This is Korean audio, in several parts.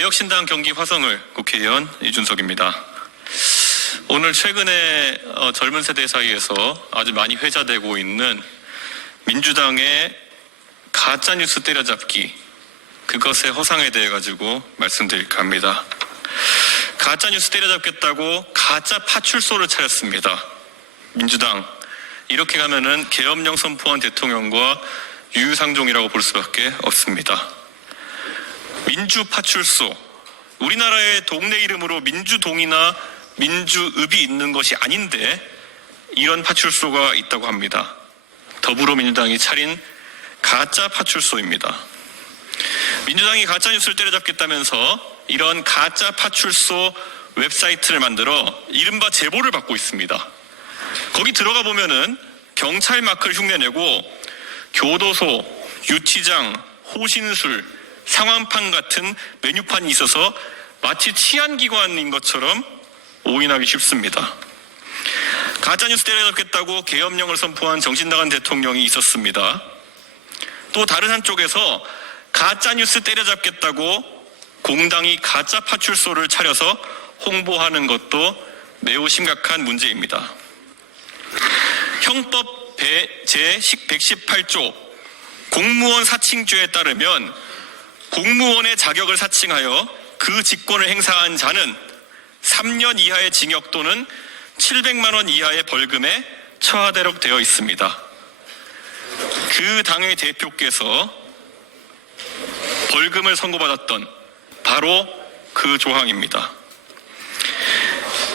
개혁신당 경기 화성을 국회의원 이준석입니다. 오늘 최근에 젊은 세대 사이에서 아주 많이 회자되고 있는 민주당의 가짜뉴스 때려잡기, 그것의 허상에 대해 가지고 말씀드릴까 합니다. 가짜뉴스 때려잡겠다고 가짜 파출소를 차렸습니다. 민주당, 이렇게 가면은 계엄령 선포한 대통령과 유유상종이라고 볼 수밖에 없습니다. 민주파출소, 우리나라의 동네 이름으로 민주동이나 민주읍이 있는 것이 아닌데 이런 파출소가 있다고 합니다. 더불어민주당이 차린 가짜 파출소입니다. 민주당이 가짜뉴스를 때려잡겠다면서 이런 가짜 파출소 웹사이트를 만들어 이른바 제보를 받고 있습니다. 거기 들어가 보면은 경찰 마크를 흉내내고 교도소, 유치장, 호신술, 상황판 같은 메뉴판이 있어서 마치 치안기관인 것처럼 오인하기 쉽습니다. 가짜뉴스 때려잡겠다고 계엄령을 선포한 정신나간 대통령이 있었습니다. 또 다른 한쪽에서 가짜뉴스 때려잡겠다고 공당이 가짜 파출소를 차려서 홍보하는 것도 매우 심각한 문제입니다. 형법 제118조 공무원 사칭죄에 따르면 공무원의 자격을 사칭하여 그 직권을 행사한 자는 3년 이하의 징역 또는 700만 원 이하의 벌금에 처하도록 되어 있습니다. 그 당의 대표께서 벌금을 선고받았던 바로 그 조항입니다.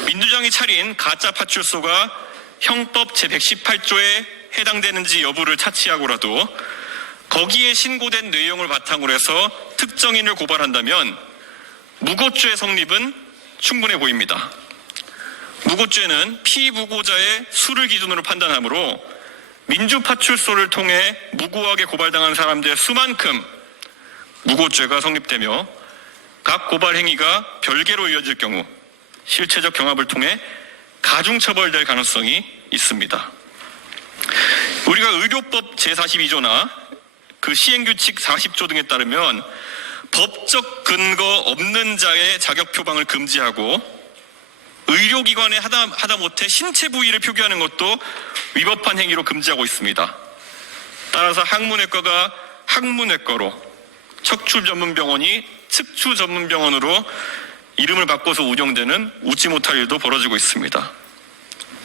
민주당이 차린 가짜 파출소가 형법 제118조에 해당되는지 여부를 차치하고라도 거기에 신고된 내용을 바탕으로 해서 특정인을 고발한다면 무고죄 성립은 충분해 보입니다. 무고죄는 피무고자의 수를 기준으로 판단하므로 민주파출소를 통해 무고하게 고발당한 사람들의 수만큼 무고죄가 성립되며 각 고발 행위가 별개로 이어질 경우 실체적 경합을 통해 가중처벌될 가능성이 있습니다. 우리가 의료법 제42조나 그 시행규칙 40조 등에 따르면 법적 근거 없는 자의 자격 표방을 금지하고 의료기관에 하다못해 신체 부위를 표기하는 것도 위법한 행위로 금지하고 있습니다. 따라서 항문외과가 항문외과로, 척추전문병원이 척추전문병원으로 이름을 바꿔서 운영되는 웃지 못할 일도 벌어지고 있습니다.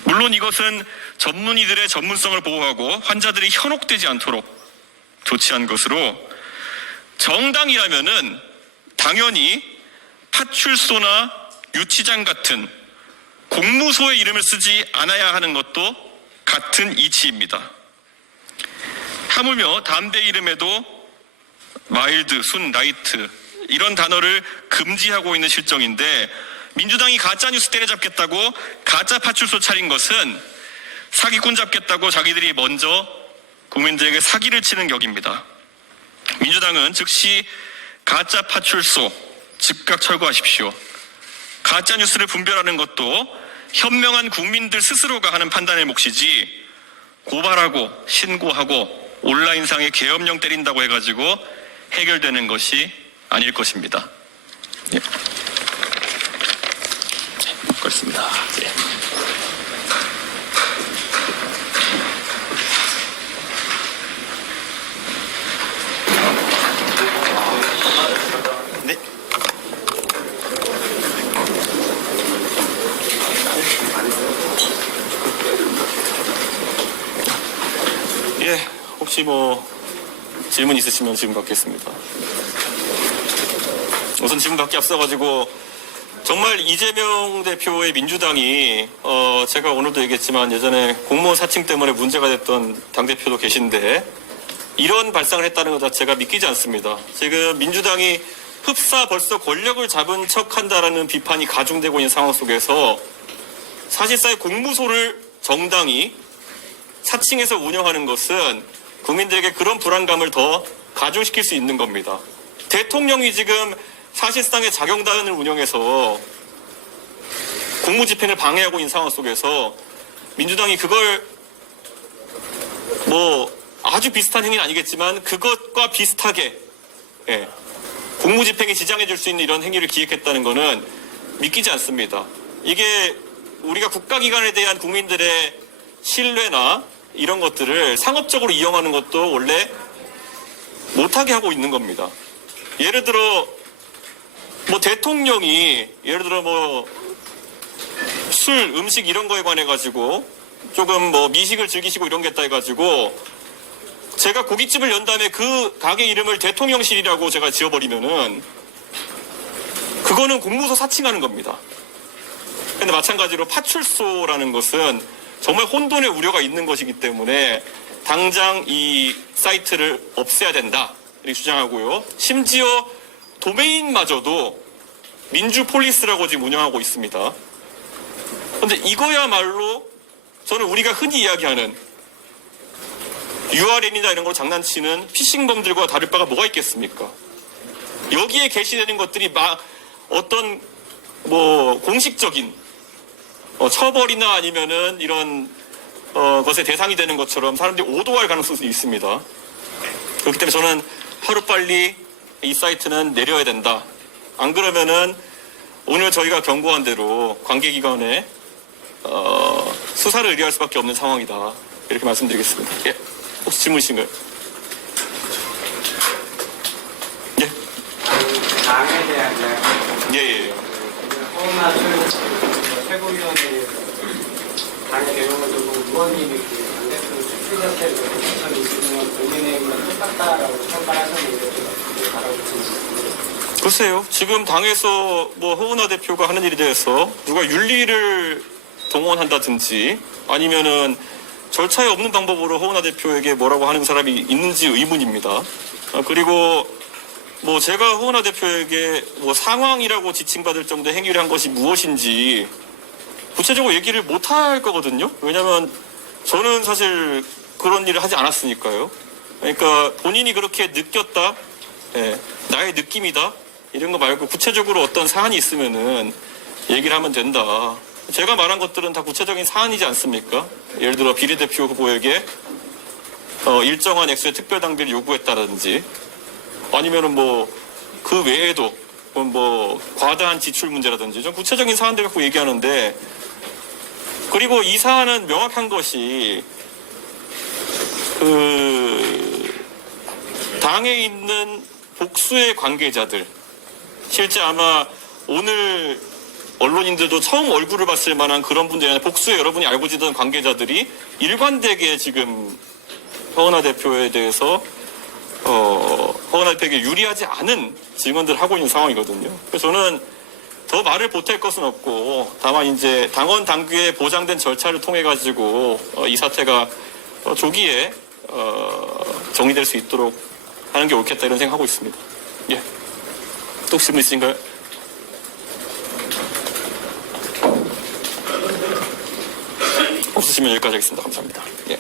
물론 이것은 전문의들의 전문성을 보호하고 환자들이 현혹되지 않도록 조치한 것으로, 정당이라면은 당연히 파출소나 유치장 같은 공무소의 이름을 쓰지 않아야 하는 것도 같은 이치입니다. 하물며 담배 이름에도 마일드, 순, 나이트 이런 단어를 금지하고 있는 실정인데 민주당이 가짜뉴스 때려잡겠다고 가짜 파출소 차린 것은 사기꾼 잡겠다고 자기들이 먼저 국민들에게 사기를 치는 격입니다. 민주당은 즉시 가짜 파출소 즉각 철거하십시오. 가짜뉴스를 분별하는 것도 현명한 국민들 스스로가 하는 판단의 몫이지 고발하고 신고하고 온라인상에 계엄령 때린다고 해가지고 해결되는 것이 아닐 것입니다. 예. 그렇습니다. 예. 네. 예, 혹시 질문 있으시면 질문 받겠습니다. 우선 질문 받기 앞서가지고 정말 이재명 대표의 민주당이 제가 오늘도 얘기했지만 예전에 공무원 사칭 때문에 문제가 됐던 당대표도 계신데 이런 발상을 했다는 것 자체가 믿기지 않습니다. 지금 민주당이 흡사 벌써 권력을 잡은 척한다라는 비판이 가중되고 있는 상황 속에서 사실상 공무소를 정당이 사칭해서 운영하는 것은 국민들에게 그런 불안감을 더 가중시킬 수 있는 겁니다. 대통령이 지금 사실상의 자경단을 운영해서 공무집행을 방해하고 있는 상황 속에서 민주당이 그걸 아주 비슷한 행위는 아니겠지만 그것과 비슷하게 공무집행에 지장해 줄 수 있는 이런 행위를 기획했다는 것은 믿기지 않습니다. 이게 우리가 국가기관에 대한 국민들의 신뢰나 이런 것들을 상업적으로 이용하는 것도 원래 못하게 하고 있는 겁니다. 예를 들어 뭐 대통령이 예를 들어 뭐 술, 음식 이런 거에 관해 가지고 조금 뭐 미식을 즐기시고 이런 게 있다 해가지고 제가 고깃집을 연 다음에 그 가게 이름을 대통령실이라고 제가 지어버리면은 그거는 공무서 사칭하는 겁니다. 근데 마찬가지로 파출소라는 것은 정말 혼돈의 우려가 있는 것이기 때문에 당장 이 사이트를 없애야 된다 이렇게 주장하고요. 심지어 도메인마저도 민주폴리스라고 지금 운영하고 있습니다. 그런데 이거야말로 저는 우리가 흔히 이야기하는 URL이나 이런 걸 장난치는 피싱범들과 다를 바가 뭐가 있겠습니까? 여기에 게시되는 것들이 막 어떤 뭐 공식적인 처벌이나 아니면은 이런 것의 대상이 되는 것처럼 사람들이 오도할 가능성이 있습니다. 그렇기 때문에 저는 하루빨리 이 사이트는 내려야 된다. 안 그러면은 오늘 저희가 경고한 대로 관계기관에 수사를 의뢰할 수밖에 없는 상황이다. 이렇게 말씀드리겠습니다. 예. 혹시 질문 있으신가요? 예. 당에 대한 이야기. 예. 허은하 최고위원회 당의 내용을 두고 의원님이 당대표 출퇴자태를 2020년 본인의 똑같다라고 평가하셨는데 바라보시는 글쎄요. 지금 당에서 뭐 허은하 대표가 하는 일에 대해서 누가 윤리를 동원한다든지 아니면은 절차에 없는 방법으로 허은하 대표에게 뭐라고 하는 사람이 있는지 의문입니다. 그리고 뭐 제가 허은하 대표에게 뭐 상황이라고 지칭받을 정도의 행위를 한 것이 무엇인지 구체적으로 얘기를 못 할 거거든요. 왜냐하면 저는 사실 그런 일을 하지 않았으니까요. 그러니까 본인이 그렇게 느꼈다, 나의 느낌이다 이런 거 말고 구체적으로 어떤 사안이 있으면은 얘기를 하면 된다. 제가 말한 것들은 다 구체적인 사안이지 않습니까? 예를 들어 비례대표 후보에게 일정한 액수의 특별당비를 요구했다든지 아니면은 뭐 그 외에도 뭐 과다한 지출 문제라든지 좀 구체적인 사안들 갖고 얘기하는데 그리고 이 사안은 명확한 것이 그 당에 있는 복수의 관계자들 실제 아마 오늘 언론인들도 처음 얼굴을 봤을 만한 그런 분들이 아니라 복수의 여러분이 알고 지던 관계자들이 일관되게 지금 허은하 대표에 대해서 허은하 대표에게 유리하지 않은 증언들을 하고 있는 상황이거든요. 그래서 저는 더 말을 보탤 것은 없고 다만 이제 당원 당규에 보장된 절차를 통해 가지고 이 사태가 조기에 정리될 수 있도록 하는 게 옳겠다 이런 생각하고 있습니다. 예. 또 질문 있으신가요? 없으시면 여기까지 하겠습니다. 감사합니다. 예.